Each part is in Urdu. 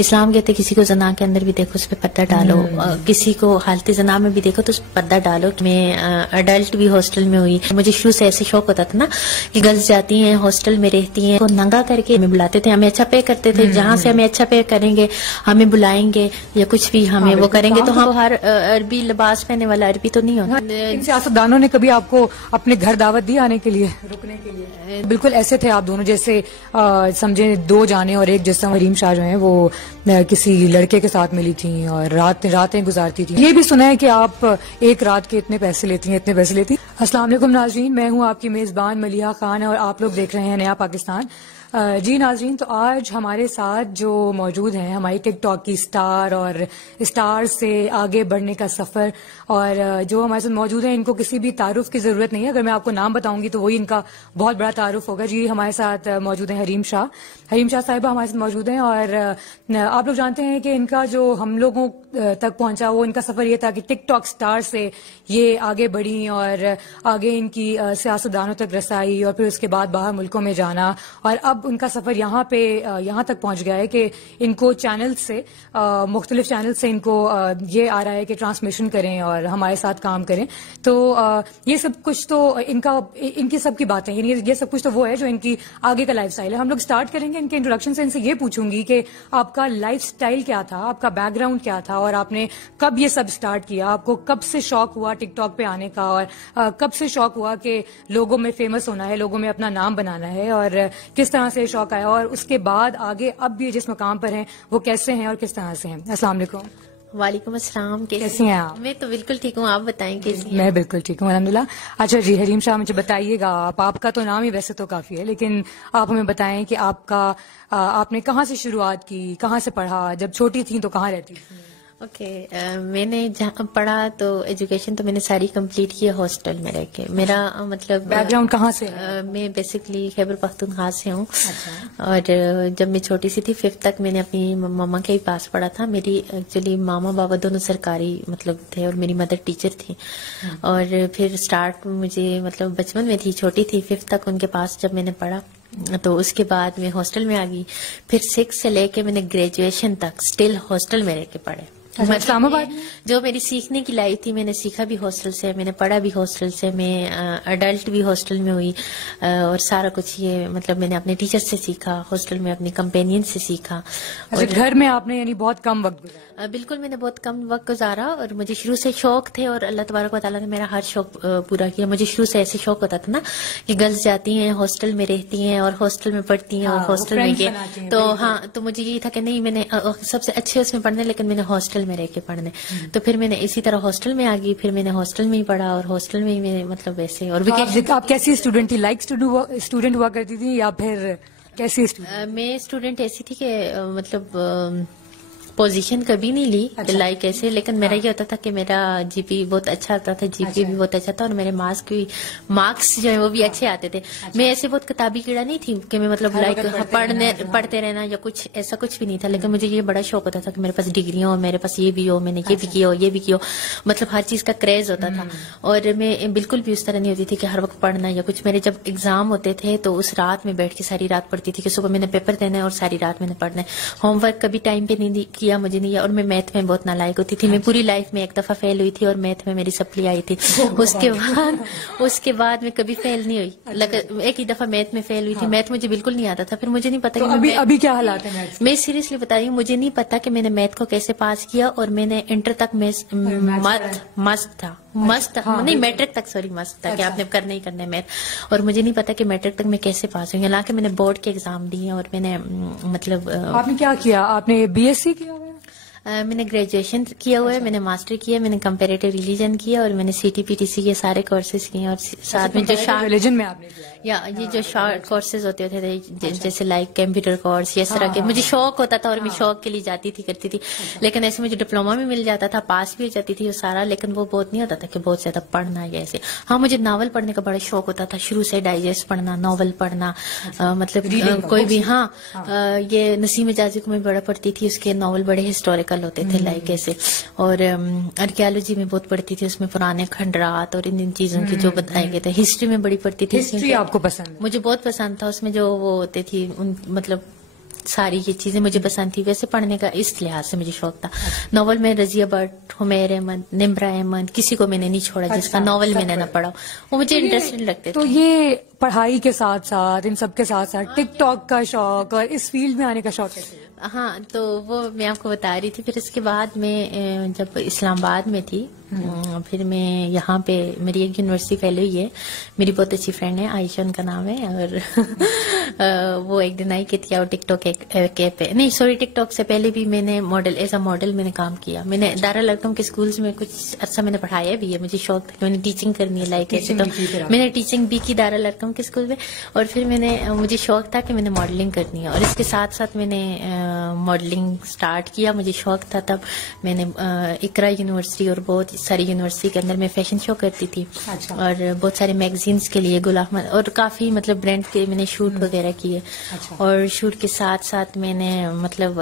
اسلام کہتے کسی کو زنا کے اندر بھی دیکھو اس پہ پردہ ڈالو، کسی کو حالت زنا میں بھی دیکھو تو اس پہ پردہ ڈالو. میں اڈلٹ بھی ہاسٹل میں ہوئی. مجھے شروع سے ایسے شوق ہوتا تھا نا کہ گرلز جاتی ہیں ہاسٹل میں رہتی ہیں، ننگا کر کے ہمیں بلاتے تھے، ہمیں اچھا پے کرتے تھے، جہاں سے ہمیں اچھا پے کریں گے ہمیں بلائیں گے یا کچھ بھی ہمیں وہ کریں گے. تو ہم ہر عربی لباس پہننے والا عربی تو نہیں ہوتا. ان سیاستدانوں نے کبھی آپ کو اپنے گھر دعوت دی آنے کے لیے، رکنے کے لیے؟ بالکل ایسے تھے آپ دونوں جیسے سمجھے دو جانے، اور ایک جیسا حریم شاہ جو ہیں وہ کسی لڑکے کے ساتھ ملی تھیں اور راتیں گزارتی تھیں. یہ بھی سنا ہے کہ آپ ایک رات کے اتنے پیسے لیتی ہیں. السلام علیکم ناظرین، میں ہوں آپ کی میزبان ملیحہ خان اور آپ لوگ دیکھ رہے ہیں نیا پاکستان. جی ناظرین، تو آج ہمارے ساتھ جو موجود ہیں ہماری ٹک ٹاک کی اسٹار اور اسٹار سے آگے بڑھنے کا سفر، اور جو ہمارے ساتھ موجود ہیں ان کو کسی بھی تعارف کی ضرورت نہیں ہے. اگر میں آپ کو نام بتاؤں گی تو وہی ان کا بہت بڑا تعارف ہوگا. جی ہمارے ساتھ موجود ہیں حریم شاہ صاحبہ ہمارے ساتھ موجود ہیں، اور آپ لوگ جانتے ہیں کہ ان کا جو ہم لوگوں تک پہنچا وہ ان کا سفر یہ تھا کہ ٹک ٹاک اسٹار سے یہ آگے بڑھی اور آگے ان کی سیاستدانوں تک رسائی اور پھر اس کے بعد باہر ملکوں میں جانا، اور اب ان کا سفر یہاں تک پہنچ گیا ہے کہ ان کو چینل سے مختلف چینل سے ان کو یہ آ رہا ہے کہ ٹرانسمیشن کریں اور ہمارے ساتھ کام کریں. تو یہ سب کچھ تو ان کی سب کی باتیں، یعنی یہ سب کچھ تو وہ ہے جو ان کی آگے کا لائف سٹائل ہے. ہم لوگ سٹارٹ کریں گے ان کے انٹروڈکشن سے. ان سے یہ پوچھوں گی کہ آپ کا لائف سٹائل کیا تھا، آپ کا بیک گراؤنڈ کیا تھا، اور آپ نے کب یہ سب سٹارٹ کیا؟ آپ کو کب سے شوق ہوا ٹک ٹاک پہ آنے کا، اور کب سے شوق ہوا کہ لوگوں میں فیمس ہونا ہے، لوگوں میں اپنا نام بنانا ہے، اور کس طرح سے شوق آیا، اور اس کے بعد آگے اب بھی جس مقام پر ہیں وہ کیسے ہیں اور کس طرح سے ہیں؟ السلام علیکم. وعلیکم السلام. کیسی ہیں آپ؟ میں تو بالکل ٹھیک ہوں، آپ بتائیں کیسی ہیں؟ میں بالکل ٹھیک ہوں الحمدللہ. اچھا جی حریم شاہ، مجھے بتائیے گا، آپ کا تو نام ہی ویسے تو کافی ہے، لیکن آپ ہمیں بتائیں کہ آپ نے کہاں سے شروعات کی، کہاں سے پڑھا، جب چھوٹی تھیں تو کہاں رہتی تھیں؟ اوکے، میں نے جہاں پڑھا تو ایجوکیشن تو میں نے ساری کمپلیٹ کی ہے ہاسٹل میں رہ کے. میرا مطلب بیک گراؤنڈ کہاں سے؟ میں بیسکلی خیبر پختونخوا سے ہوں. اور جب میں چھوٹی سی تھی 5th تک میں نے اپنی ماما کے ہی پاس پڑھا تھا. میری ایکچولی ماما بابا دونوں سرکاری مطلب تھے اور میری مدر ٹیچر تھی. اور پھر اسٹارٹ مجھے مطلب بچپن میں تھی، چھوٹی تھی 5th تک ان کے پاس جب میں نے پڑھا. تو اس کے بعد میں ہاسٹل میں آ گئی. پھر 6 سے لے کے میں نے گریجویشن تک اسٹل ہاسٹل میں رہ کے پڑھے. اسلام آباد جو میری سیکھنے کی لائف تھی میں نے سیکھا بھی ہاسٹل سے، میں نے پڑھا بھی ہاسٹل سے. میں اڈلٹ بھی ہاسٹل میں ہوئی، اور سارا کچھ یہ مطلب میں نے اپنے ٹیچر سے سیکھا، ہاسٹل میں اپنی کمپینین سے سیکھا. اور گھر میں آپ نے یعنی بہت کم وقت گزارا؟ بالکل، میں نے بہت کم وقت گزارا، اور مجھے شروع سے شوق تھے، اور اللہ تبارک و تعالیٰ نے میرا ہر شوق پورا کیا. مجھے شروع سے ایسے شوق ہوتا تھا نا کہ گرلز جاتی ہیں ہاسٹل میں رہتی ہیں اور ہاسٹل میں پڑھتی ہیں اور ہاسٹل میں تو ہاں، تو مجھے یہی تھا کہ نہیں، میں نے سب سے اچھے اس میں پڑھنے، لیکن میں نے ہاسٹل میں رہ کے پڑھنے. تو پھر میں نے اسی طرح ہاسٹل میں آ گئی. پھر میں نے ہاسٹل میں ہی پڑھا، اور ہاسٹل میں ہی میں مطلب ویسے. اور آپ کیسی اسٹوڈنٹ تھی؟ لائک اسٹوڈنٹ ہوا کرتی تھی یا پھر کیسی اسٹوڈنٹ؟ میں اسٹوڈنٹ ایسی تھی کہ مطلب پوزیشن کبھی نہیں لی لائک ایسے، لیکن میرا یہ ہوتا تھا کہ میرا جی پی بہت اچھا آتا تھا، جی پی بھی بہت اچھا تھا، اور میرے مارکس جو ہیں وہ بھی اچھے آتے تھے. میں ایسے بہت کتابی کیڑا نہیں تھی کہ میں مطلب لائک پڑھتے رہنا یا کچھ ایسا کچھ بھی نہیں تھا. لیکن مجھے یہ بڑا شوق ہوتا تھا کہ میرے پاس ڈگری ہو، میرے پاس یہ بھی ہو، میں نے یہ بھی کیا ہو، یہ بھی کیا ہو، مطلب ہر چیز کا کریز ہوتا تھا. اور میں بالکل بھی اس طرح نہیں ہوتی تھی کہ ہر وقت پڑھنا یا کچھ. میرے جب ایگزام ہوتے تھے تو اس رات میں بیٹھ کے ساری رات پڑھتی تھی کہ صبح میں نے پیپر دینا ہے اور ساری رات میں نے پڑھنا ہے. ہوم ورک کبھی ٹائم پہ نہیں کیا مجھے نہیں. اور میں میتھ میں بہت نالائق ہوتی تھی. میں پوری لائف میں ایک دفعہ فیل ہوئی تھی اور میتھ میں میری سپلی آئی تھی. اس کے بعد میں کبھی فیل نہیں ہوئی. ایک ہی دفعہ میتھ میں فیل ہوئی تھی. میتھ مجھے بالکل نہیں آتا تھا. پھر مجھے نہیں پتا کہ ابھی کیا حالات ہیں. میں سیریسلی بتا رہی ہوں، مجھے نہیں پتا کہ میں نے میتھ کو کیسے پاس کیا. اور میں نے انٹر تک مست تھا نہیں میٹرک تک مست تھا کہ آپ نے کرنا ہی کرنا ہے میتھ. اور مجھے نہیں پتا کہ میٹرک تک میں کیسے پاس ہوئی. حالانکہ میں نے بورڈ کے ایگزام دیے اور میں نے مطلب. آپ نے کیا کیا؟ آپ نے بی ایس سی کیا؟ میں نے گریجویشن کیا ہوا ہے، میں نے ماسٹر کیا، میں نے کمپیریٹو ریلیجن کیا، اور میں نے C T P T C کے سارے کورسز کیے. اور ساتھ میں جو ریلیجن میں آپ نے یا یہ جو شارٹ کورسز ہوتے تھے جیسے لائک کمپیوٹر کورس یا اس طرح کے، مجھے شوق ہوتا تھا اور میں شوق کے لیے جاتی تھی کرتی تھی. لیکن ایسے مجھے ڈپلوما بھی مل جاتا تھا، پاس بھی ہو جاتی تھی وہ سارا. لیکن وہ بہت نہیں ہوتا تھا کہ بہت زیادہ پڑھنا یا ایسے. ہاں مجھے ناول پڑھنے کا بڑا شوق ہوتا تھا شروع سے، ڈائجسٹ پڑھنا، ناول پڑھنا، مطلب کوئی بھی. ہاں یہ نسیم اجازی کو میں بڑا پڑھتی تھی، اس کے ناول بڑے ہسٹوریکل ہوتے تھے لائک ایسے. اور آرکیالوجی میں بہت پڑھتی تھی، اس میں پرانے کھنڈرات اور ان چیزوں کی جو بتائے گئے تھے. ہسٹری میں بڑی پڑھتی تھی. ہسٹری آپ کو پسند؟ مجھے بہت پسند تھا. اس میں جو وہ ہوتے تھی مطلب ساری یہ چیزیں مجھے پسند تھی. ویسے پڑھنے کا اس لحاظ سے مجھے شوق تھا. ناول میں رضیہ بٹ, حمیر احمد, نمرا احمد, کسی کو میں نے نہیں چھوڑا جس کا ناول میں نے نہ پڑھا. وہ مجھے انٹرسٹنگ لگتے تھے. تو یہ پڑھائی کے ساتھ ساتھ ان سب کے ساتھ ساتھ ٹک ٹاک کا شوق اور اس فیلڈ میں آنے کا شوق کیسے؟ ہاں, تو وہ میں آپ کو بتا رہی تھی. پھر اس کے بعد میں جب اسلام آباد میں تھی, پھر میں یہاں پہ میری ایک یونیورسٹی فیلو ہی ہے, میری بہت اچھی فرینڈ ہے, عائشہ ان کا نام ہے. اور وہ ایک دن آئی کہ تھی اور ٹک ٹاک پہ, نہیں سوری, ٹک ٹاک سے پہلے بھی میں نے ماڈل, ایز اے ماڈل میں نے کام کیا. میں نے دارالارقم کے اسکولس میں کچھ عرصہ میں نے پڑھایا بھی ہے. مجھے شوق تھا کہ میں نے ٹیچنگ کرنی ہے, لائک ایسے. تو میں نے ٹیچنگ بھی کی دارالارقم کے اسکول میں, اور پھر مجھے شوق تھا کہ میں نے ماڈلنگ کرنی ہے, اور اس کے ساتھ ساتھ میں نے ماڈلنگ سٹارٹ کیا. مجھے شوق تھا, تب میں نے اقرا یونیورسٹی اور بہت ساری یونیورسٹی کے اندر میں فیشن شو کرتی تھی, اور بہت سارے میگزینس کے لیے گل احمد اور کافی مطلب برانڈ کے میں نے شوٹ وغیرہ کیے. اور شوٹ کے ساتھ ساتھ میں نے مطلب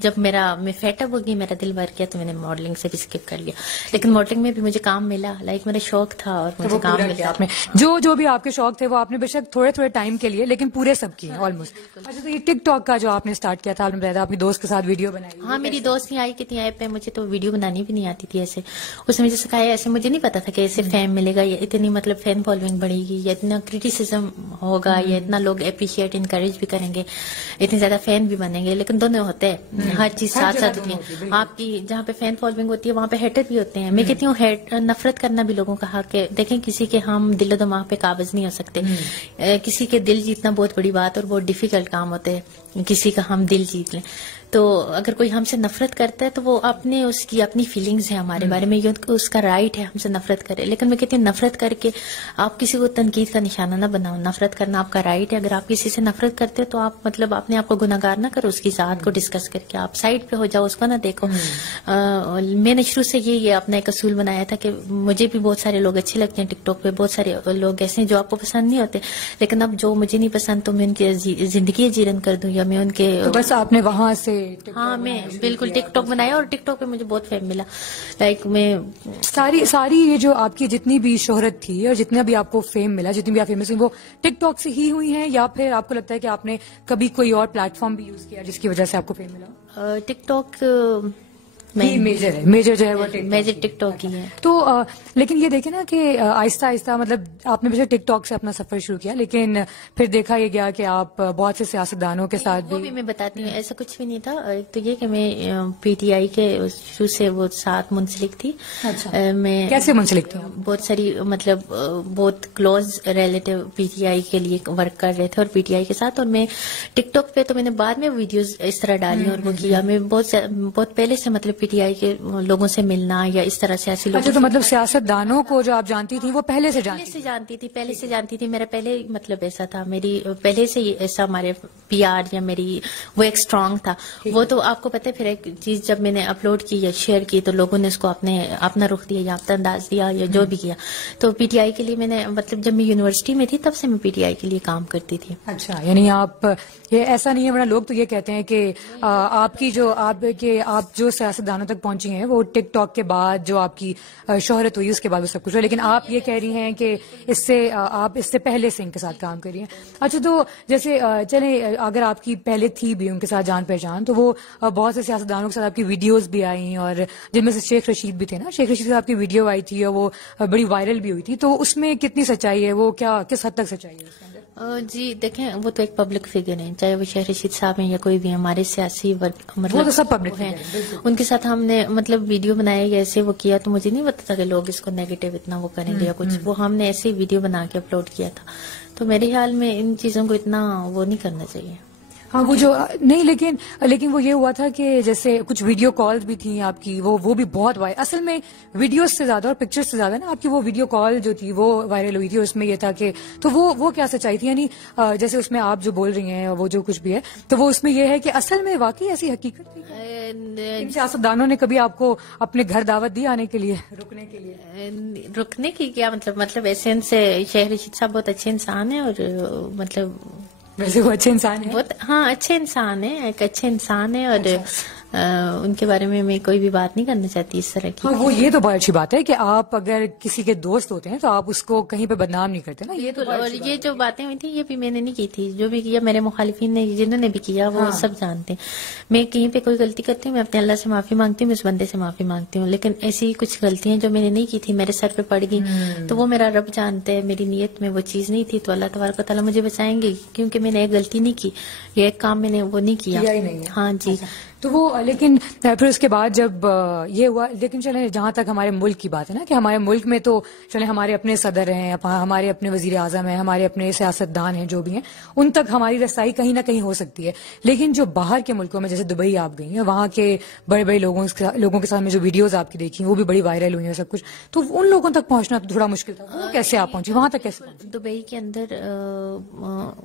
جب میں فیٹ اپ ہو گئی, میرا دل بھر گیا, تو میں نے ماڈلنگ سے بھی اسکپ کر لیا. لیکن ماڈلنگ میں بھی مجھے کام ملا, لائک میرا شوق تھا اور مجھے کام ملا. جو بھی آپ کے شوق تھے وہ آپ نے بے شک تھوڑے ٹائم کے لیے, لیکن پورے سب کیے آلموسٹ. اچھا, تو یہ ٹک ٹاک کا جو آپ نے اسٹارٹ کیا تھا, آپ نے بتایا اپنی دوست کے ساتھ ویڈیو بنائی. ہاں, میری دوست نہیں آئی کتنی ایپ پہ, مجھے تو ویڈیو بنانی بھی نہیں آتی تھی. ایسے اس نے مجھے سکھایا, ایسے مجھے نہیں پتا تھا کہ ایسے فیم ملے گا, یا اتنی مطلب فین فالوئنگ بڑھے گی, یا اتنا کریٹیسزم ہوگا, یا اتنا لوگ اپریشیٹ انکریج بھی کریں گے, اتنے زیادہ فین بھی بنیں گے. لیکن دونوں ہوتے ہیں, ہر چیز ساتھ ساتھ ہوتی ہے. آپ کی جہاں پہ فین فالوئنگ ہوتی ہے وہاں پہ ہیٹر بھی ہوتے ہیں. میں کہتی ہوں نفرت کرنا بھی لوگوں کا حق ہے. دیکھیں, کسی کے ہم دل و دماغ پہ قابض نہیں ہو سکتے. کسی کے دل جیتنا بہت بڑی بات اور بہت ڈیفیکلٹ کام ہوتے ہیں, کسی کا ہم دل جیت لیں. تو اگر کوئی ہم سے نفرت کرتا ہے تو وہ اس کی اپنی فیلنگز ہیں ہمارے بارے میں, یہ اس کا رائٹ ہے ہم سے نفرت کرے. لیکن میں کہتی ہوں نفرت کر کے آپ کسی کو تنقید کا نشانہ نہ بناؤ. نفرت کرنا آپ کا رائٹ ہے. اگر آپ کسی سے نفرت کرتے تو آپ مطلب اپنے آپ کو گناہگار نہ کرو, اس کی ذات کو ڈسکس کر کے آپ سائڈ پہ ہو جاؤ, اس کو نہ دیکھو. میں نے شروع سے یہ اپنا ایک اصول بنایا تھا کہ مجھے بھی بہت سارے لوگ اچھے لگتے ہیں ٹک ٹاک پہ, بہت سارے لوگ ایسے ہیں جو آپ کو پسند نہیں ہوتے, لیکن اب جو مجھے نہیں پسند تو میں ان کی زندگی جیرن کر دوں, یا میں ان کے بس آپ نے وہاں سے. ہاں, میں بالکل ٹک ٹاک بنایا, اور ٹک ٹاک پہ مجھے بہت فیم ملا. لائک میں ساری یہ جو آپ کی جتنی بھی شہرت تھی اور جتنا بھی آپ کو فیم ملا, جتنی بھی آپ فیمس ہوئی, وہ ٹک ٹاک سے ہی ہوئی ہیں, یا پھر آپ کو لگتا ہے کہ آپ نے کبھی کوئی اور پلیٹ فارم بھی یوز کیا جس کی وجہ سے آپ کو فیم ملا؟ ٹک ٹاک میجر جو ہے وہ میجر ٹک ٹاک ہی ہے. تو لیکن یہ دیکھیں نا کہ آہستہ آہستہ مطلب آپ نے ویسے ٹک ٹاک سے اپنا سفر شروع کیا, لیکن پھر دیکھا یہ گیا کہ آپ بہت سے سیاستدانوں کے ساتھ بھی میں بتاتی ہوں, ایسا کچھ بھی نہیں تھا. تو یہ کہ میں پی ٹی آئی کے شروع سے وہ ساتھ منسلک تھی. میں کیسے منسلک تھی؟ بہت ساری مطلب بہت close relative PTI کے لیے ورک کر رہے تھے, اور پی ٹی آئی کے ساتھ. اور میں ٹک ٹاک پہ تو میں نے بعد میں ویڈیوز اس طرح ڈالی اور وہ کیا. میں بہت پہلے سے مطلب پی ٹی آئی کے لوگوں سے ملنا یا اس طرح سے ایسے لوگ. اچھا, تو مطلب سیاست دانوں کو جو آپ جانتی تھی وہ پہلے سے جانتی تھی. میرا پہلے مطلب ایسا تھا, میری پہلے سے ایسا ہمارے پی آر یا میری وہ ایک اسٹرانگ تھا. وہ تو آپ کو پتہ ہے, پھر ایک چیز جب میں نے اپلوڈ کی یا شیئر کی تو لوگوں نے اس کو اپنا رخ دیا یا اپنا انداز دیا یا جو بھی کیا. تو پی ٹی آئی کے لیے میں نے مطلب جب میں یونیورسٹی میں تھی تب سے میں پی ٹی آئی کے لیے کام کرتی تھی. اچھا, یعنی آپ یہ ایسا نہیں ہے, ورنہ لوگ تو یہ کہتے ہیں کہ آپ جو سیاستدانوں تک پہنچی ہیں وہ ٹک ٹاک کے بعد جو آپ کی شہرت ہوئی اس کے بعد وہ سب کچھ ہوا, لیکن آپ یہ کہہ رہی ہیں کہ آپ اس سے پہلے سے ان کے ساتھ کام کر رہی ہیں. اچھا, تو جیسے چلیں اگر آپ کی پہلے تھی بھی ان کے ساتھ جان پہچان, تو وہ بہت سے سیاستدانوں کے ساتھ آپ کی ویڈیوز بھی آئیں, اور جن میں سے شیخ رشید بھی تھے نا, شیخ رشید سے آپ کی ویڈیو آئی تھی اور وہ بڑی وائرل بھی ہوئی تھی. تو اس میں کتنی سچائی ہے, وہ کس حد تک سچائی ہے اس کے اندر؟ جی دیکھیں, وہ تو ایک پبلک فگر ہیں, چاہے وہ شیخ رشید صاحب ہیں یا کوئی بھی ہمارے سیاسی مطلب وہ تو سب پبلک ہیں. ان کے ساتھ ہم نے مطلب ویڈیو بنایا یا ایسے وہ کیا, تو مجھے نہیں پتا تھا کہ لوگ اس کو نیگیٹو اتنا وہ کریں گے یا کچھ. وہ ہم نے ایسے ہی ویڈیو بنا کے اپلوڈ کیا تھا. تو میرے خیال میں ان چیزوں کو اتنا وہ نہیں کرنا چاہیے. ہاں, وہ جو نہیں, لیکن وہ یہ ہوا تھا کہ جیسے کچھ ویڈیو کالز بھی تھیں آپ کی, وہ بھی بہت اصل میں ویڈیوز سے زیادہ اور پکچر سے زیادہ نا آپ کی وہ ویڈیو کال جو تھی وہ وائرل ہوئی تھی. اس میں یہ تھا کہ تو وہ کیا سچائی تھی, یعنی جیسے اس میں آپ جو بول رہی ہیں وہ جو کچھ بھی ہے, تو وہ اس میں یہ ہے کہ اصل میں واقعی ایسی حقیقت تھی. سیاستدانوں نے کبھی آپ کو اپنے گھر دعوت دی آنے کے لیے, رکنے کی کیا مطلب ایسے ان سے شیخ رشید صاحب بہت اچھے انسان ہیں, اور مطلب ویسے وہ اچھے انسان ہیں. ہاں, اچھے انسان ہیں, ایک اچھے انسان ہیں, اور ان کے بارے میں کوئی بھی بات نہیں کرنا چاہتی اس طرح کی. ہاں وہ یہ تو بہت اچھی بات ہے کہ آپ اگر کسی کے دوست ہوتے ہیں تو آپ اس کو کہیں پہ بدنام نہیں کرتے نا. یہ تو اور یہ جو باتیں ہوئی تھیں یہ بھی میں نے نہیں کی تھی, جو بھی کیا میرے مخالفین نے جنہوں نے بھی کیا وہ سب جانتے ہیں. میں کہیں پہ کوئی غلطی کرتی ہوں میں اپنے اللہ سے معافی مانگتی ہوں, میں اس بندے سے معافی مانگتی ہوں, لیکن ایسی کچھ غلطیاں جو میں نے نہیں کی تھی میرے سر پہ پڑ گئی تو وہ میرا رب جانتے ہیں, میری نیت میں وہ چیز نہیں تھی تو اللہ تبارک و تعالیٰ مجھے بچائیں گے کیونکہ میں نے ایک غلطی نہیں کی, یہ ایک کام میں نے وہ نہیں کیا. ہاں جی. تو وہ لیکن پھر اس کے بعد جب یہ ہوا, لیکن چلیں جہاں تک ہمارے ملک کی بات ہے نا کہ ہمارے ملک میں تو چلیں ہمارے اپنے صدر ہیں, ہمارے اپنے وزیر اعظم ہیں, ہمارے اپنے سیاستدان ہیں جو بھی ہیں, ان تک ہماری رسائی کہیں نہ کہیں ہو سکتی ہے. لیکن جو باہر کے ملکوں میں جیسے دبئی آپ گئی ہیں, وہاں کے بڑے بڑے لوگوں کے ساتھ میں جو ویڈیوز آپ کی دیکھی وہ بھی بڑی وائرل ہوئی ہیں سب کچھ, تو ان لوگوں تک پہنچنا تھوڑا مشکل تھا. وہ کیسے آپ پہنچی وہاں تک, کیسے پہنچی؟ دبئی کے اندر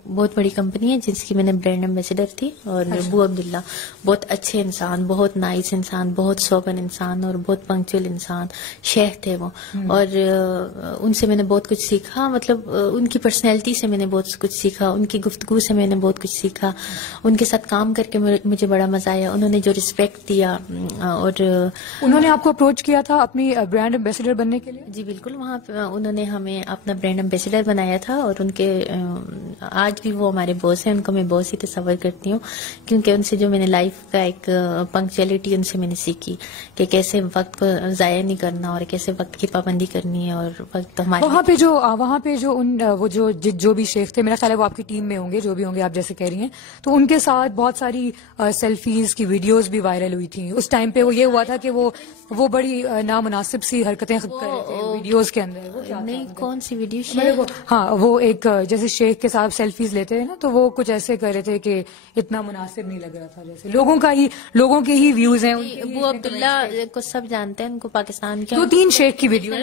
بہت بڑی کمپنی ہے جس کی میں نے برانڈ ایمبیسڈر تھی, اور ابو عبداللہ بہت اچھے انسان, بہت نائس انسان, بہت سوبر انسان اور بہت پنکچوئل انسان, شیخ تھے وہ, اور ان سے میں نے بہت کچھ سیکھا. مطلب ان کی پرسنالٹی سے میں نے بہت کچھ سیکھا, ان کی گفتگو سے میں نے بہت کچھ سیکھا, ان کے ساتھ کام کر کے مجھے بڑا مزہ آیا. انہوں نے جو رسپیکٹ دیا, اور انہوں نے آپ کو اپروچ کیا تھا اپنی برانڈ ایمبیسڈر بننے کے لیے؟ جی بالکل, وہاں پہ انہوں نے ہمیں اپنا برانڈ ایمبیسڈر بنایا تھا, اور ان کے آج بھی وہ ہمارے باس ہیں, ان کو میں باس ہی تصور کرتی ہوں کیونکہ ان سے جو میں نے لائف کا ایک پنکچوئلٹی ان سے میں نے سیکھی کہ کیسے وقت کو ضائع نہیں کرنا اور کیسے وقت کی پابندی کرنی ہے. اور وقت ہمارے وہاں پہ جو بھی شیخ تھے, میرا خیال ہے وہ آپ کی ٹیم میں ہوں گے, جو بھی ہوں گے آپ جیسے کہہ رہی ہیں, تو ان کے ساتھ بہت ساری سیلفیز کی ویڈیوز بھی وائرل ہوئی تھیں. اس ٹائم پہ وہ یہ ہوا تھا کہ وہ بڑی نامناسب سی حرکتیں کر رہے تھے ویڈیوز کے اندر. نہیں, کون سی ویڈیو؟ ہاں وہ ایک جیسے شیخ کے ساتھ سیلفیز لیتے ہیں نا, تو وہ کچھ ایسے کر رہے تھے کہ اتنا مناسب نہیں لگ رہا تھا, جیسے لوگوں کے ہی ویوز ہیں. ابو عبداللہ کو سب جانتے ہیں, ان کو پاکستان کے 2-3 شیخ کی ویڈیو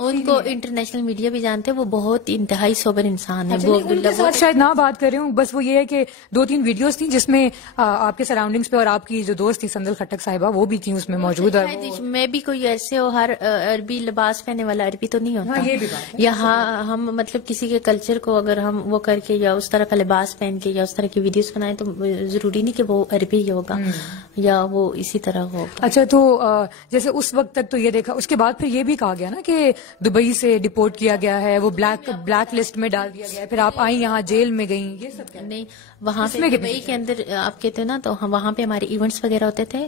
ان کو انٹرنیشنل میڈیا بھی جانتے ہیں, وہ بہت انتہائی سوبر انسان ہے. ابو عبداللہ ساتھ شاید نہ بات کر رہے ہوں, بس وہ یہ ہے کہ 2-3 ویڈیوز تھیں جس میں آپ کے سراؤنڈنگز پہ, اور آپ کی جو دوست تھی سندل خٹک صاحبہ وہ بھی تھیں اس میں موجود. میں بھی کوئی ایسے ہو ہر عربی لباس پہننے والا عربی تو نہیں ہوتا, یہاں ہم مطلب کسی کے کلچر کو اگر ہم وہ کر کے یا اس طرح کا لباس پہن کے یا اس طرح کی ویڈیوز بنائیں تو ضروری نہیں کہ وہ عربی ہی ہوگا یا وہ اسی طرح ہوگا. اچھا, تو جیسے اس وقت تک تو یہ دیکھا, اس کے بعد پھر یہ بھی کہا گیا نا کہ دبئی سے ڈپورٹ کیا گیا ہے, وہ بلیک لسٹ میں ڈال دیا گیا ہے, پھر آپ آئی یہاں جیل میں گئیں, یہ سب نہیں. وہاں پہ دبئی کے اندر آپ کہتے ہیں نا, تو وہاں پہ ہمارے ایونٹس وغیرہ ہوتے تھے.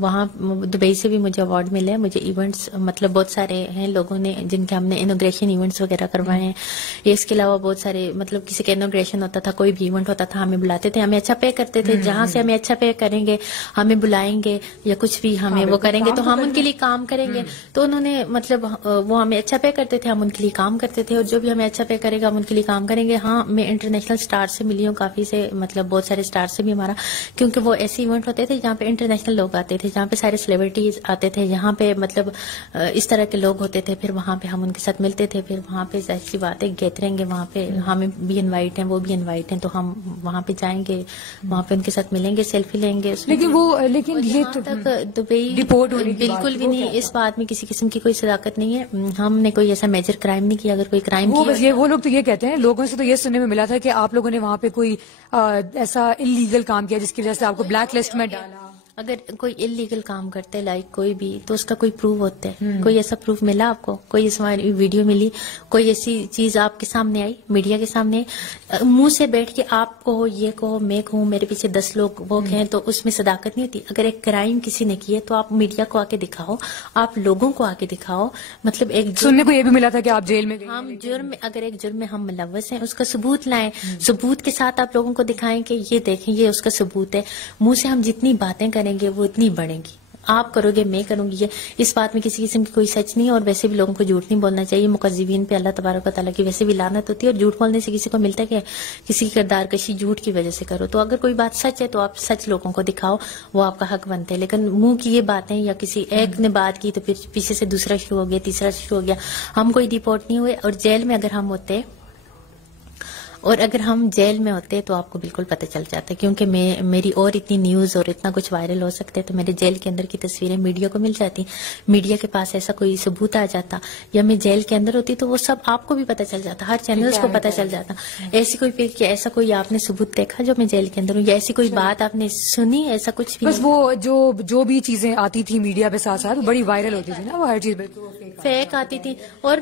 وہاں دبئی سے بھی مجھے اوارڈ ملے ہیں, مجھے ایونٹس مطلب بہت سارے ہیں لوگوں نے جن کے ہم نے انوگریشن ایونٹس وغیرہ کروائے ہیں. اس کے علاوہ بہت سارے مطلب کسی کا انوگریشن ہوتا تھا, کوئی بھی ایونٹ ہوتا تھا, ہمیں بلاتے تھے, ہمیں اچھا پے کرتے تھے, جہاں سے ہمیں اچھا پے کریں گے ہمیں بلائیں گے یا کچھ بھی ہمیں وہ کریں گے تو ہم ان کے لیے کام کریں گے. تو انہوں نے مطلب وہ ہمیں اچھا پے کرتے تھے, ہم ان کے لیے کام کرتے تھے, اور جو بھی ہمیں اچھا پے کرے گا ہم ان کے لیے کام کریں گے. ہاں, میں انٹرنیشنل اسٹار سے ملی ہوں, کافی سے مطلب بہت سارے اسٹار سے بھی ہمارا, کیونکہ وہ ایسے ایونٹ ہوتے تھے جہاں پہ انٹرنیشنل لوگ آتے تھے, جہاں پہ سارے سیلیبریٹیز آتے تھے, جہاں پہ مطلب اس طرح کے لوگ ہوتے تھے. پھر وہاں پہ ہم ان کے ساتھ ملتے تھے, پھر وہاں پہ ظاہر سی بات ہے گیدرنگ ہے, وہاں پہ ہمیں بھی انوائٹ ہیں, وہ بھی انوائٹ ہیں, تو ہم وہاں پہ جائیں گے, وہاں پہ ان کے ساتھ ملیں گے, سیلفی لیں گے. لیکن یہ تو دبئی بالکل بھی نہیں, اس بات میں کسی قسم کی کوئی صداقت نہیں ہے. ہم نے کوئی ایسا میجر کرائم نہیں کیا. اگر کوئی کرائم کیا, وہ لوگ تو یہ کہتے ہیں, لوگوں سے تو یہ سننے میں ملا تھا کہ آپ لوگوں نے وہاں پہ کوئی ایسا انلیگل کام کیا جس کی وجہ سے آپ کو بلیک لسٹ میں ڈالا. اگر کوئی انلیگل کام کرتے لائک کوئی بھی, تو اس کا کوئی پروف ہوتا ہے. کوئی ایسا پروف ملا آپ کو, کوئی ایسا ویڈیو ملی, کوئی ایسی چیز آپ کے سامنے آئی, میڈیا کے سامنے منہ سے بیٹھ کے آپ کو یہ کہو, میں کہوں, میرے پیچھے 10 لوگ وہ ہیں, تو اس میں صداقت نہیں ہوتی. اگر ایک کرائم کسی نے کیے تو آپ میڈیا کو آ کے دکھاؤ, آپ لوگوں کو آ کے دکھاؤ. مطلب ایک سننے کو یہ بھی ملا تھا کہ آپ جیل میں گئے. ہم جرم, اگر ایک جرم میں ہم ملوث ہیں اس کا ثبوت لائیں, ثبوت کے ساتھ آپ لوگوں کو دکھائیں کہ یہ دیکھیں یہ اس کا ثبوت ہے. منہ سے ہم جتنی باتیں کریں گے وہ اتنی بڑھیں گی. آپ کرو گے, میں کروں گی, یہ اس بات میں کسی قسم کی کوئی سچ نہیں ہے. اور ویسے بھی لوگوں کو جھوٹ نہیں بولنا چاہیے. مکذبین پہ اللہ تبارک و تعالیٰ کی ویسے بھی لعنت ہوتی ہے, اور جھوٹ بولنے سے کسی کو ملتا ہے کہ کسی کی کردار کشی جھوٹ کی وجہ سے کرو. تو اگر کوئی بات سچ ہے تو آپ سچ لوگوں کو دکھاؤ, وہ آپ کا حق بنتے ہیں. لیکن منہ کی یہ باتیں, یا کسی ایک نے بات کی تو پھر پیچھے سے دوسرا شروع ہو گیا, تیسرا شروع ہو گیا. ہم کوئی ڈیپورٹ نہیں ہوئے, اور جیل میں اگر ہم ہوتے اور اگر ہم جیل میں ہوتے تو آپ کو بالکل پتہ چل جاتا، کیونکہ میری اور اتنی نیوز اور اتنا کچھ وائرل ہو سکتے تو میرے جیل کے اندر کی تصویریں میڈیا کو مل جاتی، میڈیا کے پاس ایسا کوئی ثبوت آ جاتا، یا میں جیل کے اندر ہوتی تو وہ سب آپ کو بھی پتہ چل جاتا، ہر چینلز کو پتہ چل جاتا. ایسی کوئی پک یا ایسا کوئی آپ نے ثبوت دیکھا جو میں جیل کے اندر ہوں، یا ایسی کوئی بات آپ نے سنی، ایسا کچھ بھی؟ بس وہ جو بھی چیزیں آتی تھی میڈیا پہ ساتھ ساتھ بڑی وائرل ہوتی تھی نا، وہ ہر چیز فیک آتی تھی. اور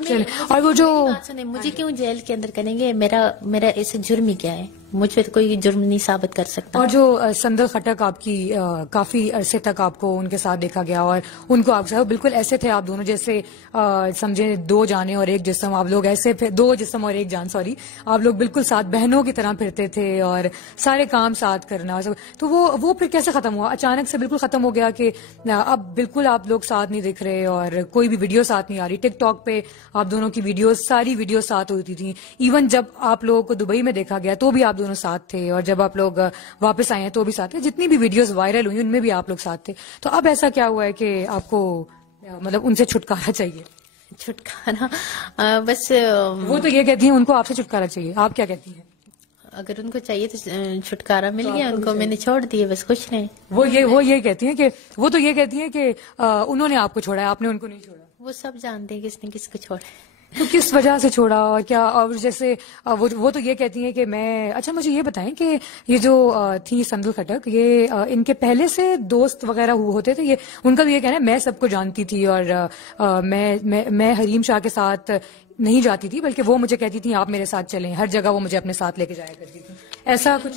وہ جو مجھے کیوں جیل کے اندر کریں گے، میرا ایسے جرم ہی کیا ہے، مجھ پہ تو کوئی جرم نہیں ثابت کر سکتا. اور جو سندل خٹک آپ کی کافی عرصے تک آپ کو ان کے ساتھ دیکھا گیا، اور ان کو آپ بالکل ایسے تھے آپ دونوں جیسے سمجھے دو جانیں اور ایک جسم، آپ لوگ ایسے دو جسم اور ایک جان، آپ لوگ بالکل ساتھ بہنوں کی طرح پھرتے تھے اور سارے کام ساتھ کرنا. تو وہ پھر کیسے ختم ہوا؟ اچانک سے بالکل ختم ہو گیا کہ اب بالکل آپ لوگ ساتھ نہیں دکھ رہے اور کوئی بھی ویڈیو ساتھ نہیں آ رہی. ٹک ٹاک پہ آپ دونوں کی ویڈیوز، ساری ویڈیوز ساتھ ہوتی تھیں. ایون جب آپ لوگوں کو دبئی میں دیکھا گیا تو بھی آپ دونوں ساتھ تھے، اور جب آپ لوگ واپس آئے ہیں تو بھی ساتھ تھے. جتنی بھی ویڈیوز وائرل ہوئی ان میں بھی آپ لوگ ساتھ تھے. تو اب ایسا کیا ہوا ہے کہ آپ کو مطلب ان سے چھٹکارا چاہیے؟ چھٹکارا بس وہ تو یہ کہتی ہیں ان کو آپ سے چھٹکارا چاہیے، آپ کیا کہتی ہیں؟ اگر ان کو چاہیے تو چھٹکارا مل گیا ان کو، میں نے چھوڑ دیے، بس خوش رہے. وہ یہ کہتی ہیں کہ وہ تو یہ کہتی ہیں کہ انہوں نے آپ کو چھوڑا ہے، آپ نے ان کو نہیں چھوڑا. وہ سب جانتے ہیں کس نے کس کو چھوڑا. تو کس وجہ سے چھوڑا اور کیا؟ اور جیسے وہ تو یہ کہتی ہیں کہ میں، اچھا مجھے یہ بتائیں کہ یہ جو تھی سندل خٹک، یہ ان کے پہلے سے دوست وغیرہ ہوتے تھے؟ یہ ان کا بھی یہ کہنا ہے میں سب کو جانتی تھی اور میں حریم شاہ کے ساتھ نہیں جاتی تھی، بلکہ وہ مجھے کہتی تھی آپ میرے ساتھ چلیں، ہر جگہ وہ مجھے اپنے ساتھ لے کے جایا کرتی تھی. ایسا کچھ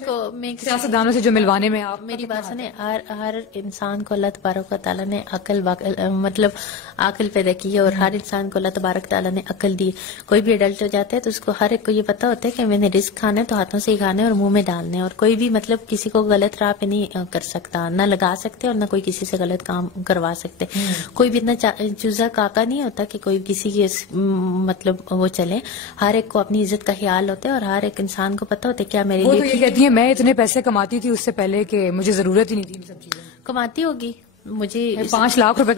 سیاستدانوں سے جو ملوانے میں آپ میری بات سنیں، ہر انسان کو اللہ تبارک و تعالیٰ نے عقل پیدا کی ہے، اور ہر انسان کو اللہ تبارک و تعالیٰ نے عقل دی. کوئی بھی اڈلٹ ہو جاتا ہے تو اس کو ہر ایک کو یہ پتا ہوتا ہے کہ میں نے رزق کھانا ہے تو ہاتھوں سے ہی کھانا ہے اور منہ میں ڈالنا ہے، اور کوئی بھی مطلب کسی کو غلط راہ پہ نہیں کر سکتا، نہ لگا سکتے اور نہ کوئی کسی سے غلط کام کروا سکتے. کوئی بھی اتنا چوزا کاکا نہیں ہوتا کہ کوئی کسی کی مطلب وہ چلے. ہر ایک کو اپنی عزت کا خیال ہوتا ہے اور ہر ایک انسان کو پتا ہوتا ہے کیا میرے لیے. وہ تو یہ کہتی ہیں میں اتنے پیسے کماتی تھی اس سے پہلے کہ مجھے ضرورت ہی نہیں تھی سب چیزیں. کماتی ہوگی، مجھے 5 لاکھ روپے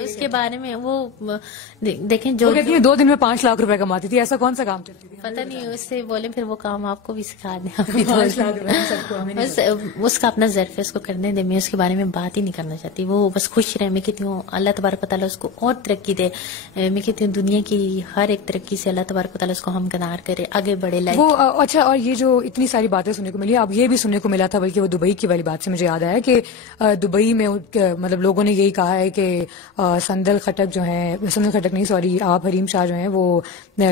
اس کے بارے میں وہ دیکھیں جو کہتی ہیں 2 دن میں 5 لاکھ روپے کماتی تھی. ایسا کون سا کام کرتی تھی؟ پتہ نہیں، اس سے بولے پھر وہ کام آپ کو بھی سکھا دیں. اس کا اپنا ظرف ہے، اس کو کرنے دیں. میں اس کے بارے میں بات ہی نہیں کرنا چاہتی. وہ بس خوش رہے. میں کہتی ہوں اللہ تبارک و تعالیٰ اس کو اور ترقی دے. میں کہتی ہوں دنیا کی ہر ایک ترقی سے اللہ تبارک و تعالیٰ اس کو ہمکنار کرے، آگے بڑھے. وہ اچھا، اور یہ جو اتنی ساری باتیں سننے کو ملی، اب یہ بھی سننے کو ملا تھا، بلکہ وہ دبئی کی والی بات سے مجھے یاد آیا کہ دبئی میں مطلب لوگوں نے یہی کہا ہے کہ سندل خٹک جو ہیں، سندل خٹک نہیں سوری، آپ حریم شاہ جو ہیں وہ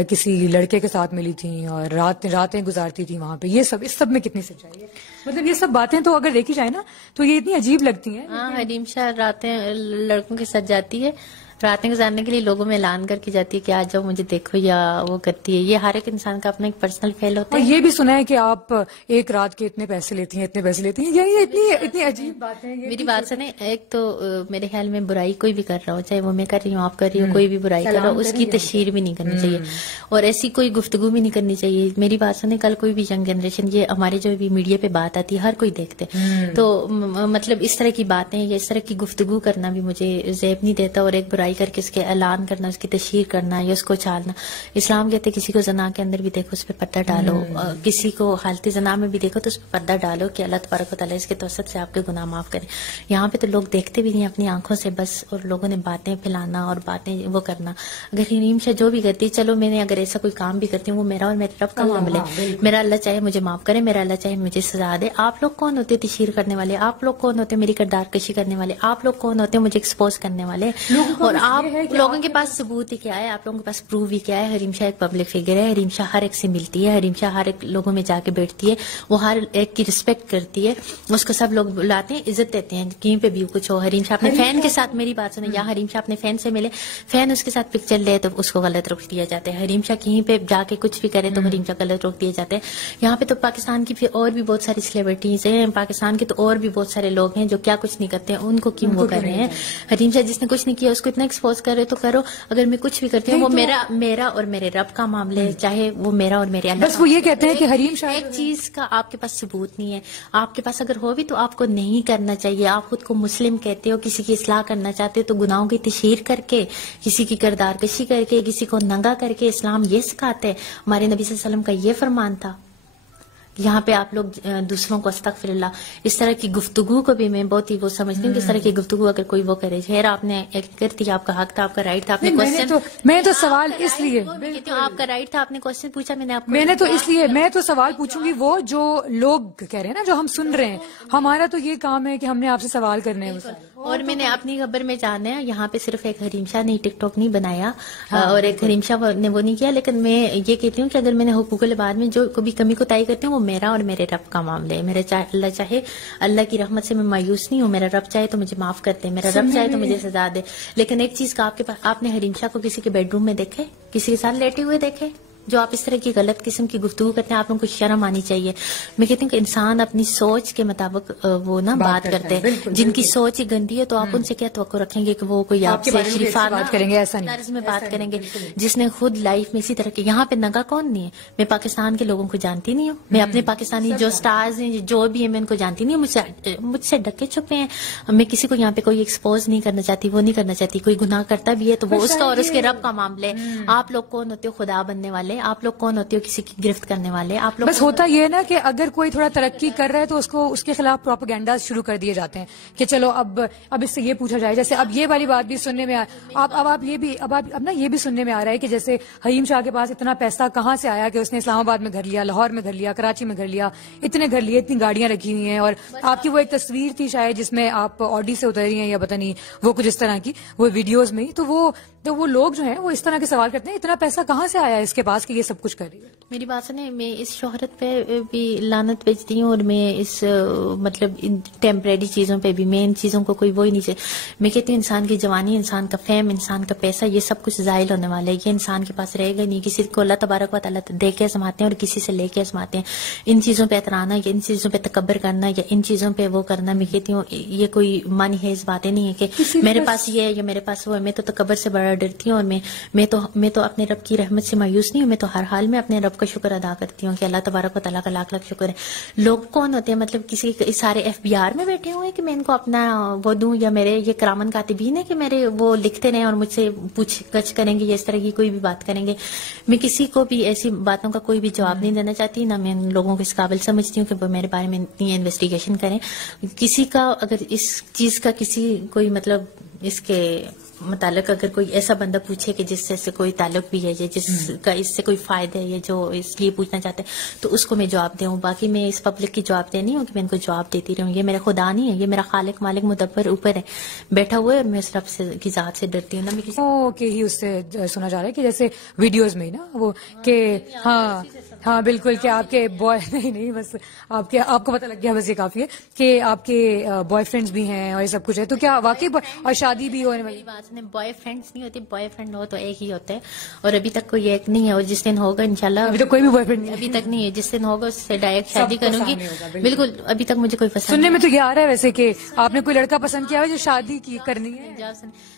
کسی لڑکے کے ساتھ ملی تھیں اور راتیں گزارتی تھیں وہاں پہ. یہ سب، اس سب میں کتنی سچائی ہے؟ مطلب یہ سب باتیں تو اگر دیکھی جائے نا تو یہ اتنی عجیب لگتی ہیں. ہاں، حریم شاہ راتیں لڑکوں کے ساتھ جاتی ہے، راتیں گزارنے کے لیے لوگوں میں اعلان کر کے جاتی ہے کہ آج جاؤ مجھے دیکھو، یا وہ کرتی ہے. یہ ہر ایک انسان کا اپنا ایک پرسنل فیل ہوتا ہے. اور یہ بھی سنا ہے کہ آپ ایک رات کے اتنے پیسے لیتی ہیں، اتنے پیسے لیتی ہیں. یہ اتنی عجیب بات ہے. میری بات سنیں، ایک تو میرے خیال میں برائی کوئی بھی کر رہا ہو، چاہے وہ میں کر رہی ہوں، آپ کر رہی ہو، کوئی بھی برائی کر رہا ہو، اس کی تشہیر بھی نہیں کرنی چاہیے اور ایسی کوئی گفتگو بھی نہیں کرنی چاہیے. میری بات سنیں، کل کوئی بھی ینگ جنریشن، یہ ہمارے جو بھی میڈیا پہ بات آتی ہے ہر کوئی دیکھتے، تو مطلب اس طرح کی باتیں یا اس طرح کی گفتگو کرنا بھی مجھے زیب نہیں دیتا. اور ایک برائی کر کے اس کے اعلان کرنا، اس کی تشہیر کرنا یا اس کو چھالنا. اسلام کہتے کسی کو زنا کے اندر بھی دیکھو اس پہ پردہ ڈالو، کسی کو حالت زنا میں بھی دیکھو تو اس پہ پردہ ڈالو کہ اللہ تبارک و تعالیٰ اس کے توسط سے آپ کے گناہ معاف کرے. یہاں پہ تو لوگ دیکھتے بھی نہیں اپنی آنکھوں سے بس، اور لوگوں نے باتیں پھیلانا اور باتیں وہ کرنا. اگر حریم شاہ جو بھی کرتی، چلو میں نے اگر ایسا کوئی کام بھی کرتی ہوں وہ میرا اور میرے رب کا معاملہ ہے. میرا اللہ چاہے مجھے معاف کرے، میرا اللہ چاہے مجھے سزا دے. آپ لوگ کون ہوتے تشہیر کرنے والے؟ آپ لوگ کون ہوتے میری کردار کشی کرنے والے؟ آپ لوگ کون ہوتے مجھے ایکسپوز کرنے والے؟ اور آپ لوگوں کے پاس ثبوت ہی کیا ہے؟ آپ لوگوں کے پاس پروف ہی کیا ہے؟ حریم شاہ ایک پبلک فگر ہے، حریم شاہ ہر ایک سے ملتی ہے، حریم شاہ ہر ایک لوگوں میں جا کے بیٹھتی ہے، وہ ہر ایک کی رسپیکٹ کرتی ہے، اس کو سب لوگ بلاتے ہیں، عزت دیتے ہیں کہیں پہ بھی کچھ ہو. حریم شاہ اپنے فین کے ساتھ، میری بات سنیں، یا حریم شاہ اپنے فین سے ملے، فین اس کے ساتھ پکچر لے تو اس کو غلط روک دیا جاتا ہے. حریم شاہ کہیں پہ جا کے کچھ بھی کرے تو حریم شاہ غلط روک دیے جاتے ہیں. یہاں پہ تو پاکستان کی پھر اور بھی بہت ساری سیلیبریٹیز ہیں، پاکستان کے تو اور بھی بہت سارے لوگ ہیں جو کیا کچھ نہیں کرتے ہیں، ان کو کیوں وہ کر رہے ہیں؟ حریم شاہ جس نے کچھ نہیں کیا اس کو اتنا ایکسپوز کر رہے تو کرو. اگر میں کچھ بھی کرتی ہوں وہ میرا اور میرے رب کا معاملہ ہے، چاہے وہ میرا اور میرے اللہ. بس وہ یہ کہتے ہیں کہ حریم شاہ ایک چیز کا آپ کے پاس ثبوت نہیں ہے. آپ کے پاس اگر ہو بھی تو آپ کو نہیں کرنا چاہیے. آپ خود کو مسلم کہتے ہو، کسی کی اصلاح کرنا چاہتے ہو تو گناہوں کی تشہیر کر کے، کسی کی کردار کشی کر کے، کسی کو ننگا کر کے اسلام یہ سکھاتے ہیں. ہمارے نبی صلی اللہ علیہ وسلم کا یہ فرمان تھا. یہاں پہ آپ لوگ دوسروں کو استغفر اللہ اس طرح کی گفتگو کو بھی میں بہت ہی وہ سمجھتی ہوں کہ اس طرح کی گفتگو اگر کوئی وہ کرے، خیر آپ نے کرتی، آپ کا حق تھا، آپ کا رائٹ تھا، آپ نے میں تو سوال اس لیے آپ کا رائٹ تھا، آپ نے کوشچن پوچھا، میں نے تو اس لیے میں تو سوال پوچھوں گی وہ جو لوگ کہہ رہے ہیں نا، جو ہم سن رہے ہیں، ہمارا تو یہ کام ہے کہ ہم نے آپ سے سوال کرنے ہیں، اور میں نے اپنی خبر میں جانا ہے، یہاں پہ صرف ایک حریم شاہ نے ٹک ٹاک نہیں بنایا اور ایک حریم شاہ نے وہ نہیں کیا، لیکن میں یہ کہتی ہوں کہ اگر میں نے حقوق العباد میں جو کبھی کمی کوتاہی کرتی ہوں وہ میرا اور میرے رب کا معاملہ ہے. میرا اللہ چاہے اللہ کی رحمت سے میں مایوس نہیں ہوں، میرا رب چاہے تو مجھے معاف کر دے، میرا رب چاہے تو مجھے سزا دے. لیکن ایک چیز کا آپ نے حریم شاہ کو کسی کے بیڈ روم میں دیکھے، کسی کے ساتھ لیٹے ہوئے دیکھے؟ جو آپ اس طرح کی غلط قسم کی گفتگو کرتے ہیں، آپ لوگوں کو شرم آنی چاہیے. میں کہتی ہوں کہ انسان اپنی سوچ کے مطابق وہ نا بات کرتے ہیں. جن کی سوچ ہی گندی ہے تو آپ ان سے کیا توقع رکھیں گے کہ وہ کوئی آپ سے شریفانہ بات کریں گے، ایسا نہیں طرز میں بات کریں گے. جس نے خود لائف میں اسی طرح کے، یہاں پہ ننگا کون نہیں ہے. میں پاکستان کے لوگوں کو جانتی نہیں ہوں، میں اپنے پاکستانی جو سٹارز ہیں جو بھی ہیں میں ان کو جانتی نہیں ہوں. مجھ سے ڈکے چھپے ہیں. میں کسی کو یہاں پہ کوئی ایکسپوز نہیں کرنا چاہتی، وہ نہیں کرنا چاہتی. کوئی گناہ کرتا بھی ہے تو وہ اس کا اور اس کے رب کا معاملہ ہے. آپ لوگ کون ہوتے ہو خدا بننے والے؟ آپ لوگ کون ہوتے ہو کسی کی گرفت کرنے والے؟ آپ لوگ بس ہوتا یہ ہے نا کہ اگر کوئی تھوڑا ترقی کر رہا ہے تو اس کے خلاف پروپیگنڈا شروع کر دیے جاتے ہیں کہ چلو اب اس سے یہ پوچھا جائے. جیسے اب یہ والی بات بھی سننے میں اب نا یہ بھی سننے میں آ رہا ہے کہ جیسے حریم شاہ کے پاس اتنا پیسہ کہاں سے آیا کہ اس نے اسلام آباد میں گھر لیا، لاہور میں گھر لیا، کراچی میں گھر لیا، اتنے گھر لیے، اتنی گاڑیاں رکھی ہوئی ہیں. اور آپ کی وہ ایک تصویر تھی شاید جس میں آپ آڈی سے اتری ہیں یا پتہ نہیں وہ کچھ اس طرح کی وہ ویڈیوز میں. تو وہ لوگ جو ہیں وہ اس طرح کے سوال کرتے ہیں اتنا پیسہ کہاں سے آیا اس کے پاس کہ یہ سب کچھ کر رہی ہے. میری بات سنیں، میں اس شہرت پہ بھی لعنت بھیجتی ہوں اور میں اس مطلب ان ٹیمپریری چیزوں پہ بھی، میں ان چیزوں کو کوئی وہی نہیں چاہیے. میں کہتی ہوں انسان کی جوانی، انسان کا فیم، انسان کا پیسہ، یہ سب کچھ زائل ہونے والا ہے. یہ انسان کے پاس رہے گا نہیں. کسی کو اللہ تبارک و تعالیٰ دے کے آزماتے ہیں اور کسی سے لے کے آزماتے ہیں. ان چیزوں پہ اترانا یا ان چیزوں پہ تکبر کرنا یا ان چیزوں پہ وہ کرنا، میں کہتی ہوں یہ کوئی مانی حیز باتیں نہیں ہے کہ میرے پاس یہ ہے یا میرے پاس وہ ہے. میں تو تکبر سے بڑا ڈرتی ہوں اور میں تو اپنے رب کی رحمت سے مایوس نہیں ہوں. میں تو ہر حال میں اپنے رب کا شکر ادا کرتی ہوں کہ اللہ تبارک و تعالیٰ کا لاکھ لاکھ شکر ہے. لوگ کون ہوتے ہیں مطلب کسی سارے FBR میں بیٹھے ہوئے ہیں کہ میں ان کو اپنا وہ دوں، یا میرے یہ کرامن کاتبین ہے کہ میرے وہ لکھتے رہیں اور مجھ سے پوچھ گچھ کریں گے یا اس طرح کی کوئی بھی بات کریں گے. میں کسی کو بھی ایسی باتوں کا کوئی بھی جواب نہیں دینا چاہتی، نہ میں ان لوگوں کو اس قابل سمجھتی ہوں کہ وہ میرے بارے میں اتنی انویسٹیگیشن کریں. کسی کا اگر اس چیز کا کسی کوئی مطلب اس کے متعلق اگر کوئی ایسا بندہ پوچھے کہ جس سے کوئی تعلق بھی ہے یا جس کا اس سے کوئی فائدہ ہے یا جو اس لیے پوچھنا چاہتے ہیں تو اس کو میں جواب دوں. باقی میں اس پبلک کی جواب دے نہیں ہوں کہ میں ان کو جواب دیتی رہوں. یہ میرا خدا نہیں ہے، یہ میرا خالق مالک مدبر اوپر ہے بیٹھا ہوا ہے اور میں اس رب سے کی ذات سے ڈرتی ہوں. نا میں کسی کہ ہی اس سے سنا جا رہا ہے کہ جیسے ویڈیوز میں نا وہ کہ ہاں بالکل کہ آپ کے نہیں بس آپ کو پتہ لگ گیا، بس یہ کافی ہے کہ آپ کے بوائے فرینڈز بھی ہیں اور یہ سب کچھ ہے. تو کیا واقعی اور شادی بھی ہونے والی بات نہیں؟ بوائے فرینڈس نہیں ہوتی، بوائے فرینڈ ہو تو ایک ہی ہوتا ہے اور ابھی تک کوئی ایک نہیں ہے. اور جس دن ہوگا انشاءاللہ، ابھی تک کوئی بھی بوائے فرینڈ نہیں ابھی تک نہیں ہے. جس دن ہوگا اس سے ڈائریکٹ شادی کروں گی. بالکل ابھی تک مجھے کوئی پسند سننے میں تو یہ آ رہا ہے ویسے کہ آپ نے کوئی لڑکا پسند کیا ہے جو شادی کی کرنی ہے.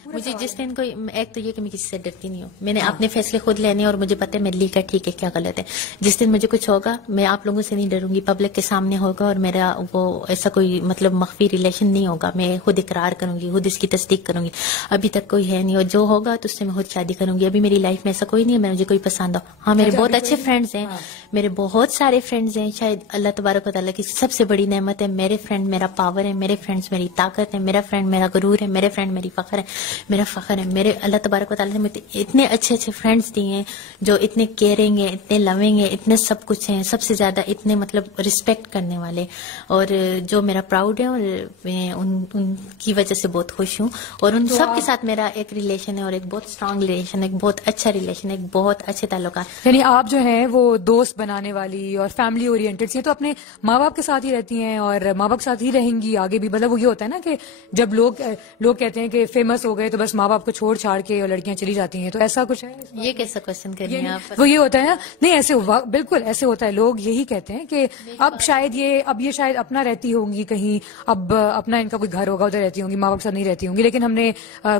مجھے جس دن کوئی، ایک تو یہ کہ میں کسی سے ڈرتی نہیں ہوں، میں نے اپنے فیصلے خود لینے اور مجھے پتہ ہے میرے لیے کیا ٹھیک ہے کیا غلط ہے. جس دن مجھے کچھ ہوگا میں آپ لوگوں سے نہیں ڈروں گی، پبلک کے سامنے ہوگا اور میرا وہ ایسا کوئی مطلب مخفی ریلیشن نہیں ہوگا. میں خود اقرار کروں گی، خود اس کی تصدیق کروں گی. ابھی تک کوئی ہے نہیں اور جو ہوگا تو اس سے میں خود شادی کروں گی. ابھی میری لائف میں ایسا کوئی نہیں ہے مجھے کوئی پسند ہو. ہاں میرے بہت اچھے فرینڈز ہیں، میرے بہت سارے فرینڈز ہیں. شاید اللہ تبارک و تعالیٰ کی سب سے بڑی نعمت ہے میرے فرینڈ میرا پاور ہے، میرے فرینڈز میری طاقت ہے، میرا فرینڈ میرا غرور ہے، میرے فرینڈ میری فخر ہے، میرا فخر ہے. میرے اللہ تبارک و تعالیٰ نے مجھے اتنے اچھے اچھے فرینڈز دیے ہیں جو اتنے کیئرنگ ہیں، اتنے لونگ ہیں، اتنے سب کچھ ہیں، سب سے زیادہ اتنے مطلب رسپیکٹ کرنے والے اور جو میرا پراؤڈ ہے. اور میں ان کی وجہ سے بہت خوش ہوں اور ان سب کے ساتھ میرا ایک ریلیشن ہے اور ایک بہت اسٹرانگ ریلیشن، ایک بہت اچھا ریلیشن، ایک بہت اچھے تعلقات. یعنی آپ جو ہیں وہ دوست بنانے والی اور فیملی اورینٹڈ سی، تو اپنے ماں باپ کے ساتھ ہی رہتی ہیں اور ماں باپ کے ساتھ ہی رہیں گی آگے بھی. مطلب وہ یہ ہوتا ہے نا کہ جب لوگ کہتے ہیں کہ فیمس ہو گئے تو بس ماں باپ کو چھوڑ چھاڑ کے اور لڑکیاں چلی جاتی ہیں، تو ایسا کچھ ہے؟ یہ کیسا کوشچن کر رہی ہیں آپ؟ وہ یہ ہوتا ہے نا، نہیں ایسے بالکل ایسے ہوتا ہے. لوگ یہی کہتے ہیں کہ اب یہ شاید اپنا رہتی ہوں گی کہیں، اب اپنا ان کا کوئی گھر ہوگا ادھر رہتی ہوں گی، ماں باپ کے ساتھ نہیں رہتی ہوں گی. لیکن ہم نے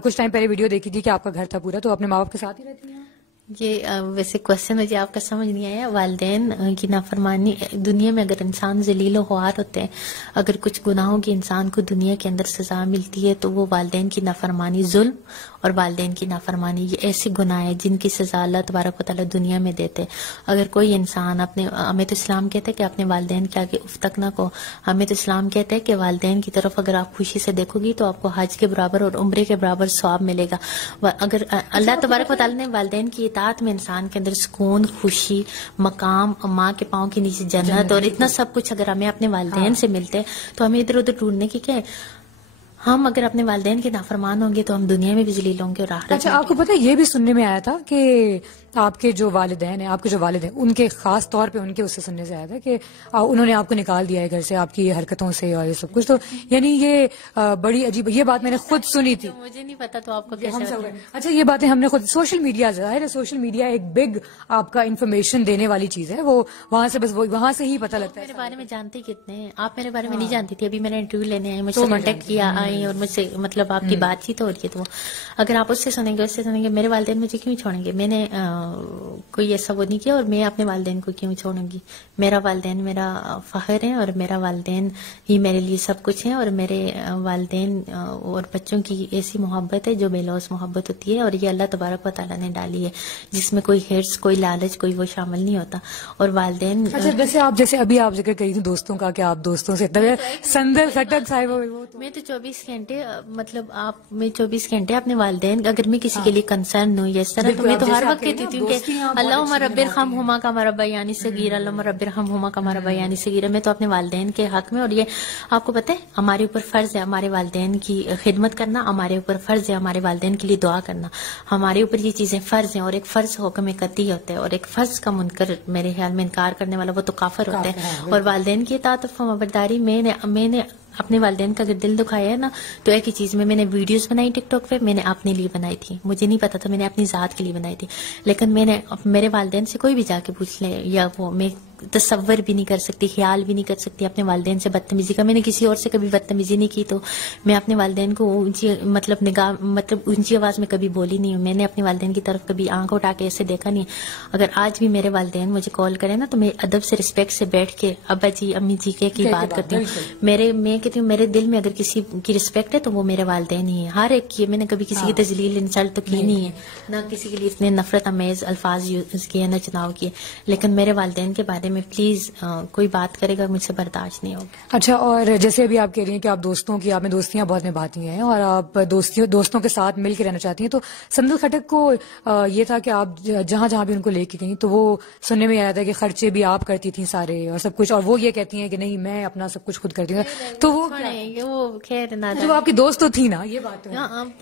کچھ ٹائم پہلے ویڈیو دیکھی تھی کہ آپ کا گھر تھا پورا، تو اپنے ماں باپ کے ساتھ ہی رہتی ہیں. یہ ویسے کوشچن مجھے آپ کا سمجھ نہیں آیا. والدین کی نافرمانی دنیا میں اگر انسان ذلیل و خوار ہوتے ہیں, اگر کچھ گناہوں کی انسان کو دنیا کے اندر سزا ملتی ہے تو وہ والدین کی نافرمانی ظلم اور والدین کی نافرمانی یہ ایسے گناہ ہیں جن کی سزا اللہ تبارک و تعالیٰ دنیا میں دیتے. اگر کوئی انسان اپنے, ہمیں تو اسلام کہتے ہیں کہ اپنے والدین کے آگے اف تک نہ کو. ہمیں تو اسلام کہتے ہیں کہ والدین کی طرف اگر آپ خوشی سے دیکھو گی تو آپ کو حج کے برابر اور عمرے کے برابر ثواب ملے گا. اگر اللہ تبارک و تعالیٰ نے والدین کی اطاعت میں انسان کے اندر سکون, خوشی, مقام, ماں کے پاؤں کے نیچے جنت اور اتنا سب کچھ اگر ہمیں اپنے والدین سے ملتے تو ہمیں ادھر ادھر ڈھونڈنے کی کیا ہے. ہم اگر اپنے والدین کے نافرمان ہوں گے تو ہم دنیا میں بھی ذلیل ہوں گے اور آخرت. اچھا, آپ کو پتا ہے یہ بھی سننے میں آیا تھا کہ آپ کے جو والدین ہیں, آپ کے جو والد ہیں, ان کے خاص طور پہ ان کے اس سے سننے سے آیا تھا کہ انہوں نے آپ کو نکال دیا ہے گھر سے آپ کی یہ حرکتوں سے اور یہ سب کچھ. تو یعنی یہ بڑی عجیب, یہ بات میں نے خود سنی تھی. مجھے نہیں پتا تو آپ کو کیسے. اچھا, یہ باتیں ہم نے خود سوشل میڈیا, ظاہر ہے سوشل میڈیا ایک بگ آپ کا انفارمیشن دینے والی چیز ہے, وہ وہاں سے بس وہاں سے ہی پتا لگتا ہے. میرے بارے میں جانتے کتنے ہیں آپ؟ میرے بارے میں نہیں جانتی تھی. ابھی میں نے انٹرویو لینے آئی, مجھ سے کانٹیکٹ کیا آئی اور مجھ سے مطلب آپ کی بات چیت ہو رہی ہے. تو اگر آپ اس سے سنیں گے, اس سے سنیں گے, میرے والدین مجھے کیوں چھوڑیں گے؟ میں نے کوئی ایسا وہ نہیں کیا اور میں اپنے والدین کو کیوں چھوڑوں گی؟ میرا والدین میرا فخر ہے اور میرا والدین ہی میرے لیے سب کچھ ہے. اور میرے والدین اور بچوں کی ایسی محبت ہے جو بے لوث محبت ہوتی ہے اور یہ اللہ تبارک و تعالیٰ نے ڈالی ہے جس میں کوئی ہرس, کوئی لالچ, کوئی وہ شامل نہیں ہوتا. اور والدین جیسے ابھی آپ ذکر کری تھی دوستوں کا کہ آپ دوستوں سے سندل خٹک صاحب, میں تو 24 گھنٹے مطلب آپ میں 24 گھنٹے اپنے والدین, اگر میں کسی کے لیے کنسرن ہوں یا اس طرح تو میں تو ہر وقت کہتی ہوں کہ اللہم رب ارحمہما کما ربیانی صغیرا, اللہم رب ارحمہما کما ربیانی صغیرا. میں تو اپنے والدین کے حق میں, اور یہ آپ کو پتہ ہے ہمارے اوپر فرض ہے ہمارے والدین کی خدمت کرنا, ہمارے اوپر فرض ہے ہمارے والدین کے لیے دعا کرنا, ہمارے اوپر یہ چیزیں فرض ہیں. اور ایک فرض حکم قطعی ہوتا ہے اور ایک فرض کا منکر میرے خیال میں انکار کرنے والا وہ تو کافر ہوتا ہے. اور والدین کی اطاعت و فرمانبرداری میں نے اپنے والدین کا اگر دل دکھایا ہے نا تو ایک ہی چیز میں نے ویڈیوز بنائی ٹک ٹاک پہ, میں نے اپنے لیے بنائی تھی, مجھے نہیں پتا تھا, میں نے اپنی ذات کے لیے بنائی تھی. لیکن میں نے میرے والدین سے کوئی بھی جا کے پوچھ لے, یا وہ میں تصور بھی نہیں کر سکتی, خیال بھی نہیں کر سکتی اپنے والدین سے بدتمیزی کا. میں نے کسی اور سے کبھی بدتمیزی نہیں کی, تو میں اپنے والدین کو اونچی اونچی آواز میں کبھی بولی نہیں ہوں. میں نے اپنے والدین کی طرف کبھی آنکھ اٹھا کے ایسے دیکھا نہیں. اگر آج بھی میرے والدین مجھے کال کریں نا تو میں ادب سے رسپیکٹ سے بیٹھ کے ابا جی امی جی کی بات کرتی ہوں. میں کہتی ہوں میرے دل میں اگر کسی کی رسپیکٹ ہے تو وہ میرے والدین ہی ہیں, ہر ایک کی. میں نے کبھی کسی کی تجلیل انسلٹ تو کی نہیں ہے, نہ کسی کے لیے اتنے نفرت امیز الفاظ یوز کیے, نہ چناؤ کیے. لیکن میرے والدین کے بارے میں پلیز کوئی بات کرے گا مجھ سے برداشت نہیں ہوگا. اچھا, اور جیسے ابھی آپ کہہ رہی ہیں کہ آپ دوستوں کی, آپ نے دوستیاں بہت نبھاتی ہیں اور آپ دوستوں کے ساتھ مل کے رہنا چاہتی ہیں, تو سندل خٹک کو یہ تھا کہ آپ جہاں جہاں بھی ان کو لے کے گئیں تو وہ سننے میں آیا تھا کہ خرچے بھی آپ کرتی تھیں سارے اور سب کچھ, اور وہ یہ کہتی ہیں کہ نہیں میں اپنا سب کچھ خود کرتی ہوں. تو وہ خیر نہ جو آپ کی دوست تو تھی نا, یہ بات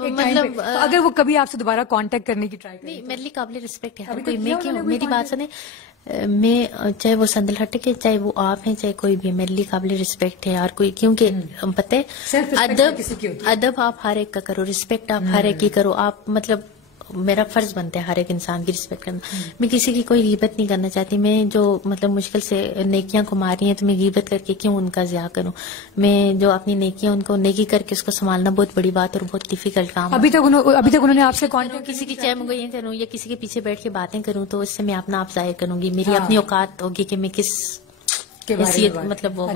مطلب اگر وہ کبھی آپ سے دوبارہ کانٹیکٹ کرنے کی ٹرائی کریں, میرے لیے قابل رسپیکٹ ہے. میری بات سنیں, میں چاہے وہ سندل ہٹک ہے, چاہے وہ آپ ہیں, چاہے کوئی بھی, میرے لیے قابل رسپیکٹ ہے ہر کوئی. کیونکہ پتہ ہے ادب آپ ہر ایک کا کرو, رسپیکٹ آپ ہر ایک کی کرو. آپ مطلب میرا فرض بنتا ہے ہر ایک انسان کی رسپیکٹ کرنا. میں کسی کی کوئی غیبت نہیں کرنا چاہتی. میں جو مطلب مشکل سے نیکیاں کو ماری ہیں تو میں غیبت کر کے کیوں ان کا ضیاع کروں؟ میں جو اپنی نیکیاں ان کو نیکی کر کے اس کو سنبھالنا بہت بڑی بات اور بہت ڈیفیکلٹ کام. ابھی تک انہوں نے آپ سے کانٹیکٹ کسی کی چاہے میں یہ کروں یا کسی کے پیچھے بیٹھ کے باتیں کروں تو اس سے میں اپنا آپ ظاہر کروں گی. میری اپنی اوقات ہوگی کہ میں کس حیثیت مطلب وہ.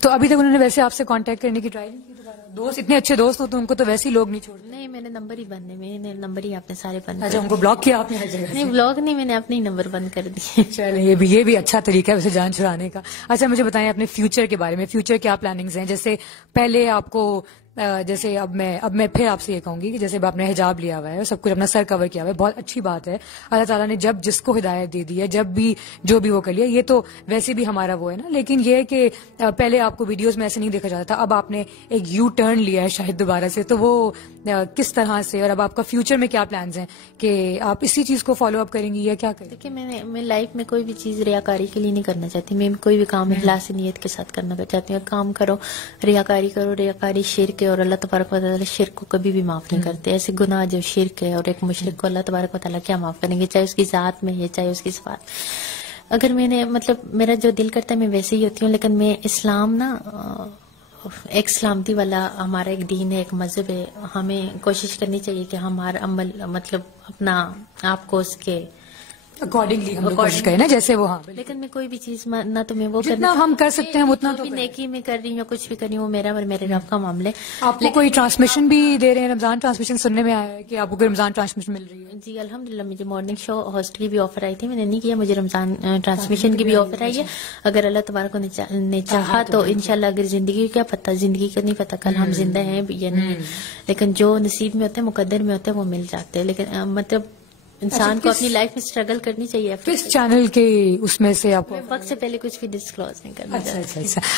تو ابھی تک انہوں نے ویسے آپ سے کانٹیکٹ کرنے کی ٹرائی نہیں کی؟ دوست اتنے اچھے دوست ہو تو ان کو تو ویسے ہی لوگ نہیں چھوڑتے. نہیں, میں نے نمبر ہی بننے, میں نے نمبر ہی اپنے سارے بند. اچھا, ان کو بلاک کیا آپ نے؟ نہیں بلاک نہیں, میں نے اپنے ہی نمبر بند کر دیے. چلیں, یہ بھی اچھا طریقہ ہے ویسے جان چھڑانے کا. اچھا, مجھے بتائیں اپنے فیوچر کے بارے میں, فیوچر کیا پلاننگز ہیں؟ جیسے پہلے آپ کو جیسے اب میں پھر آپ سے یہ کہوں گی کہ جیسے آپ نے حجاب لیا ہوا ہے, سب کچھ اپنا سر کور کیا ہوا ہے, بہت اچھی بات ہے. اللہ تعالیٰ نے جب جس کو ہدایت دے دی ہے, جب بھی جو بھی وہ کر لیا, یہ تو ویسے بھی ہمارا وہ ہے نا. لیکن یہ ہے کہ پہلے آپ کو ویڈیوز میں ایسے نہیں دیکھا جاتا تھا, اب آپ نے ایک یو ٹرن لیا ہے شاید دوبارہ سے, تو وہ کس طرح سے, اور اب آپ کا فیوچر میں کیا پلانز ہیں کہ آپ اسی چیز کو فالو اپ کریں گی یا کیا کریں گی؟ دیکھیے, میں لائف میں کوئی بھی چیز ریاکاری کے لیے نہیں کرنا چاہتی. میں کوئی بھی کام اخلاص نیت کے ساتھ کرنا چاہتی ہوں. کام کرو, ریاکاری کرو. ریاکاری شرک ہے اور اللہ تبارک و تعالیٰ شرک کو کبھی بھی معاف نہیں کرتے. ایسے گناہ جو شرک ہے اور ایک مشرک کو اللہ تبارک و تعالیٰ کیا معاف کریں گے, چاہے اس کی ذات میں ہے چاہے اس کی صفات. اگر میں نے مطلب میرا جو دل کرتا ہے میں ویسے ہی ہوتی ہوں. لیکن میں اسلام نا ایک سلامتی والا ہمارا ایک دین ہے, ایک مذہب ہے. ہمیں کوشش کرنی چاہیے کہ ہمارا عمل مطلب اپنا آپ کو اس کے اکارڈنگلی ہم کوشش کریں نا جیسے وہ. ہاں لیکن میں کوئی بھی چیز نہ تو میں وہ جتنا ہم کر سکتے ہیں اتنا تو نیکی میں کر رہی ہوں یا کچھ بھی کر رہی ہوں، میرا اور میرے رب کا معاملہ. آپ کو کوئی ٹرانسمیشن بھی دے رہے ہیں؟ رمضان ٹرانسمیشن سننے میں آیا ہے کہ آپ کو کوئی رمضان ٹرانسمیشن مل رہی ہے؟ جی الحمدللہ مجھے مارننگ شو ہوسٹ کی بھی آفر آئی تھی، میں نے نہیں کیا. مجھے رمضان ٹرانسمیشن کی بھی آفر آئی ہے. اگر اللہ تبارک نے چاہا تو انشاءاللہ، اگر زندگی کیا پتہ، زندگی کا نہیں پتہ کل ہم زندہ ہیں یا نہیں، لیکن جو نصیب میں ہوتے ہیں، مقدر میں ہوتے ہیں، وہ مل جاتے ہیں. لیکن مطلب انسان کو اپنی لائف میں اسٹرگل کرنی چاہیے. کس چینل کے اس میں سے آپ کو؟ وقت سے پہلے کچھ بھی ڈسکلوز نہیں کرنا.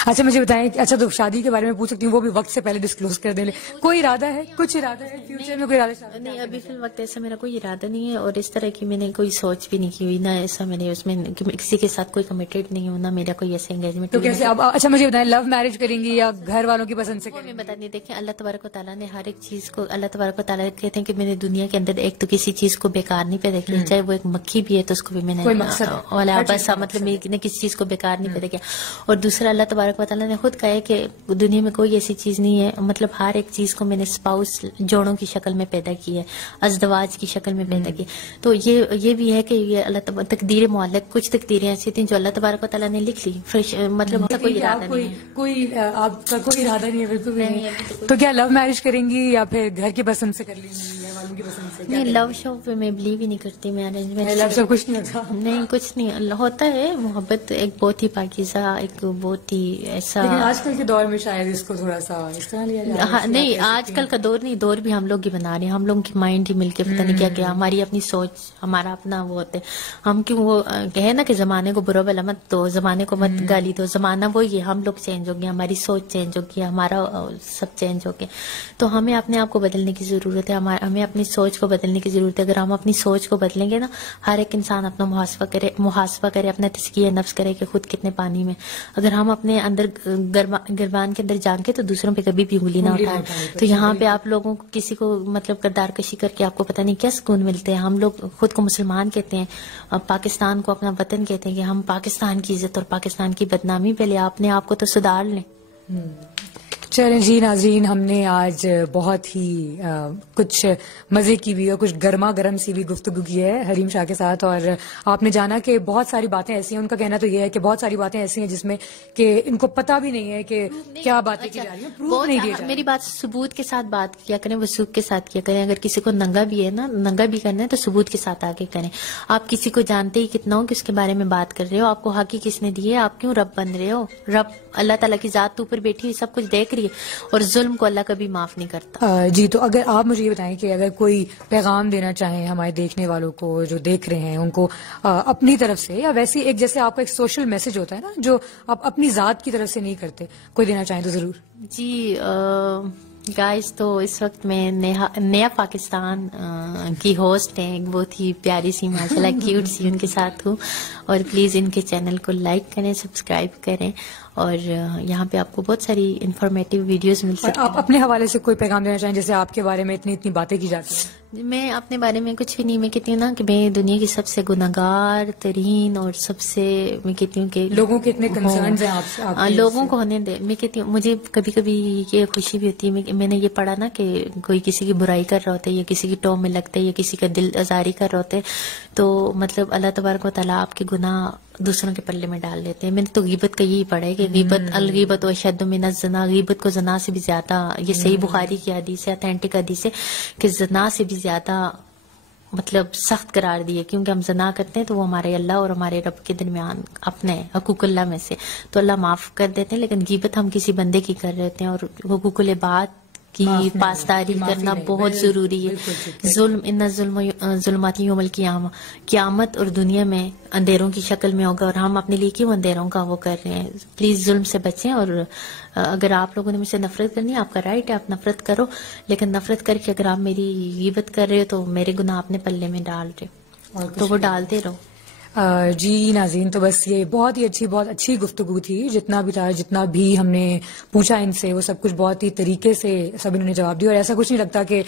اچھا مجھے بتائیں. اچھا تو شادی کے بارے میں پوچھ سکتی ہوں، وہ بھی وقت سے پہلے ڈسکلوز کر دیں. کوئی ارادہ ہے، کچھ ارادہ ہے فیوچر میں؟ کوئی ارادہ نہیں، ابھی فی الوقت ایسا میرا کوئی ارادہ نہیں ہے، اور اس طرح کی میں نے کوئی سوچ بھی نہیں کی ہوئی، نہ ایسا میں نے اس میں کسی کے ساتھ کوئی کمیٹیڈ نہیں ہوں، نہ میرا کوئی ایسا انگیجمنٹ. تو کیسے آپ؟ اچھا مجھے بتائیں، لو میرج کریں گی یا گھر والوں کی پسند سے کریں گی؟ میں بتا نہیں. دیکھیں اللہ تبارک و تعالیٰ نے ہر ایک چیز کو، اللہ تبارک و تعالیٰ کہتے ہیں کہ میں نے دنیا کے اندر ایک تو کسی چیز کو بیکار نہیں پیدا کیا، چاہے وہ ایک مکھی بھی ہے تو اس کو بھی میں نے بس مطلب میں نے کسی چیز کو بیکار نہیں پیدا کیا. اور دوسرا اللہ تبارک و تعالیٰ نے خود کہا ہے کہ دنیا میں کوئی ایسی چیز نہیں ہے، مطلب ہر ایک چیز کو میں نے اسپاؤس جوڑوں کی شکل میں پیدا کی ہے، ازدواج کی شکل میں پیدا کی. تو یہ بھی ہے کہ یہ اللہ تقدیر معلق، کچھ تقدیریں ایسی تھیں جو اللہ تبارک و تعالیٰ نے لکھ لی. مطلب کوئی ارادہ نہیں ہے، کوئی آپ کا کوئی ارادہ نہیں ہے بالکل بھی نہیں. تو کیا لو میرج کریں گی یا پھر گھر کی پسند سے کر لیں گی یا والوں کی پسند سے؟ نہیں، لو شو پہ میں بلیو ہی نہیں کرتی. میں ارینجمنٹ لو شو کچھ نہیں ہوتا. نہیں، کچھ نہیں ہوتا ہے. محبت ایک بہت ہی پاکیزہ، ایک بہت ہی ایسا. لیکن آج کل کے دور میں شاید اس کو تھوڑا سا اس طرح لیا جائے. نہیں، آج کل کا دور نہیں، دور بھی ہم لوگ ہی بنا رہے ہیں. ہم لوگوں کی مائنڈ ہی مل کے پتہ نہیں کیا کیا، ہماری اپنی سوچ، ہمارا اپنا وہ ہوتا ہے. ہم کیوں وہ کہے نا کہ زمانے کو برا بھلا مت دو، زمانے کو مت گالی دو. زمانہ وہی ہے، ہم لوگ چینج ہو گئے، ہماری سوچ چینج ہو گئی، ہمارا سب چینج ہو گیا. تو ہمیں اپنے آپ کو بدلنے کی ضرورت ہے، ہمیں اپنی سوچ کو بدلنے کی ضرورت ہے. اگر ہم اپنی سوچ کو بدلیں گے نا، ہر ایک انسان اپنا محاسبہ کرے، اپنا تزکیہ نفس کرے کہ خود کتنے پانی میں. اگر ہم اپنے اندر گربان کے اندر جان کے تو دوسروں پہ کبھی بھی انگلی نہ اٹھائیں. تو یہاں پہ آپ لوگوں کو کسی کو مطلب کردار کشی کر کے آپ کو پتہ نہیں کیا سکون ملتے ہیں. ہم لوگ خود کو مسلمان کہتے ہیں، پاکستان کو اپنا وطن کہتے ہیں کہ ہم پاکستان کی عزت اور پاکستان کی بدنامی پہ لے اپنے آپ کو تو سدھار لیں. چلیں جی ناظرین، ہم نے آج بہت ہی کچھ مزے کی بھی اور کچھ گرما گرم سی بھی گفتگو کی ہے حریم شاہ کے ساتھ، اور آپ نے جانا کہ بہت ساری باتیں ایسی ہیں. ان کا کہنا تو یہ ہے کہ بہت ساری باتیں ایسی ہیں جس میں کہ ان کو پتہ بھی نہیں ہے کہ کیا باتیں کی جا رہی ہیں، پروف نہیں دی جا رہی. میری بات ثبوت کے ساتھ بات کیا کریں، وثوق کے ساتھ کیا کریں. اگر کسی کو ننگا بھی ہے نا، ننگا بھی کرنا ہے تو ثبوت کے ساتھ آگے کریں. آپ کسی کو جانتے ہی کتنا ہو کہ اس کے بارے میں بات کر رہے ہو، آپ کو حقی کس نے دی ہے، آپ کیوں رب بن رہے ہو. رب اللہ تعالیٰ کی ذات تو اوپر بیٹھی ہوئی سب کچھ دیکھ رہی ہے، اور ظلم کو اللہ کبھی معاف نہیں کرتا. جی تو اگر آپ مجھے یہ بتائیں کہ اگر کوئی پیغام دینا چاہیں ہمارے دیکھنے والوں کو جو دیکھ رہے ہیں، ان کو اپنی طرف سے یا ویسے ایک جیسے آپ کا ایک سوشل میسج ہوتا ہے نا جو آپ اپنی ذات کی طرف سے نہیں کرتے، کوئی دینا چاہیں تو ضرور. جی گائز، تو اس وقت میں نیا پاکستان کی ہوسٹ ہیں، ایک بہت ہی پیاری سی ماشاءاللہ کیوٹ سی ان کے ساتھ ہوں. اور پلیز ان کے چینل کو لائک کریں، سبسکرائب کریں، اور یہاں پہ آپ کو بہت ساری انفارمیٹیو ویڈیوز مل سکتی ہیں. آپ اپنے حوالے سے کوئی پیغام دینا چاہیں جیسے آپ کے بارے میں اتنی باتیں کی جاتی ہیں؟ میں اپنے بارے میں کچھ بھی نہیں، میں کہتی ہوں نا کہ میں دنیا کی سب سے گناہگار ترین اور سب سے، میں کہتی ہوں کہ لوگوں کے اتنے کنسرنز ہیں آپ لوگوں کو ہونے دے. میں کہتی ہوں مجھے کبھی کبھی یہ خوشی بھی ہوتی ہے، میں نے یہ پڑھا نا کہ کوئی کسی کی برائی کر رہا ہوتا ہے یا کسی کی ٹو میں لگتا ہے یا کسی کا دل آزاری کر رہا ہوتا ہے، تو مطلب اللہ تبارک و تعالیٰ آپ کے گناہ دوسروں کے پلے میں ڈال دیتے ہیں. میں نے تو غیبت کا یہی پڑھا ہے کہ غیبت الغیبت و اشد من الزنا، غیبت کو زنا سے بھی زیادہ، یہ صحیح بخاری کی حدیث ہے، اتھینٹک حدیث ہے کہ زنا سے بھی زیادہ مطلب سخت قرار دیے، کیونکہ ہم زنا کرتے ہیں تو وہ ہمارے اللہ اور ہمارے رب کے درمیان اپنے حقوق اللہ میں سے تو اللہ معاف کر دیتے ہیں. لیکن غیبت ہم کسی بندے کی کر رہے ہیں، اور حقوق العباد کی پاسداری کرنا بہت ضروری ہے. ظلم ان ظلمات یوم القیامہ، قیامت اور دنیا میں اندھیروں کی شکل میں ہوگا، اور ہم اپنے لیے کیوں اندھیروں کا وہ کر رہے ہیں. پلیز ظلم سے بچیں، اور اگر آپ لوگوں نے مجھ سے نفرت کرنی ہے، آپ کا رائٹ ہے، آپ نفرت کرو، لیکن نفرت کر کے اگر آپ میری غیبت کر رہے ہو تو میرے گناہ اپنے پلے میں ڈال رہے ہو، تو وہ ڈالتے رہو. جی ناظرین، تو بس یہ بہت اچھی گفتگو تھی. جتنا بھی تھا، جتنا بھی ہم نے پوچھا ان سے، وہ سب کچھ بہت ہی طریقے سے سب انہوں نے جواب دیا. اور ایسا کچھ نہیں لگتا کہ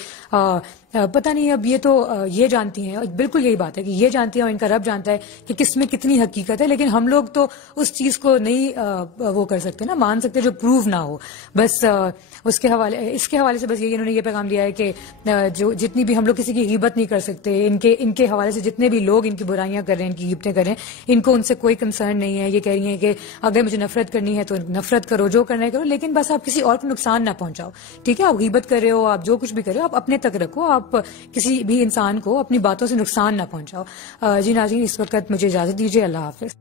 پتہ نہیں، اب یہ تو یہ جانتی ہیں، بالکل یہی بات ہے کہ یہ جانتی ہیں اور ان کا رب جانتا ہے کہ کس میں کتنی حقیقت ہے. لیکن ہم لوگ تو اس چیز کو نہیں وہ کر سکتے نا، مان سکتے جو پروو نہ ہو. بس اس کے حوالے سے بس یہی انہوں نے یہ پیغام دیا ہے کہ جو جتنی بھی ہم لوگ کسی کی غیبت نہیں کر سکتے، ان کے حوالے سے جتنے بھی لوگ ان کی برائیاں کر رہے ہیں، ان کی غیبتیں کر رہے ہیں، ان کو ان سے کوئی کنسرن نہیں ہے. یہ کہہ رہی ہیں کہ اگر مجھے نفرت کرنی ہے تو نفرت کرو، جو کرنا ہے کرو، لیکن بس آپ کسی اور کو نقصان نہ پہنچاؤ. ٹھیک ہے، آپ غیبت کر رہے ہو، آپ جو کچھ بھی کر رہے ہو، آپ اپنے تک رکھو، آپ کسی بھی انسان کو اپنی باتوں سے نقصان نہ پہنچاؤ. جی ناظرین، اس وقت مجھے اجازت دیجیے. اللہ حافظ.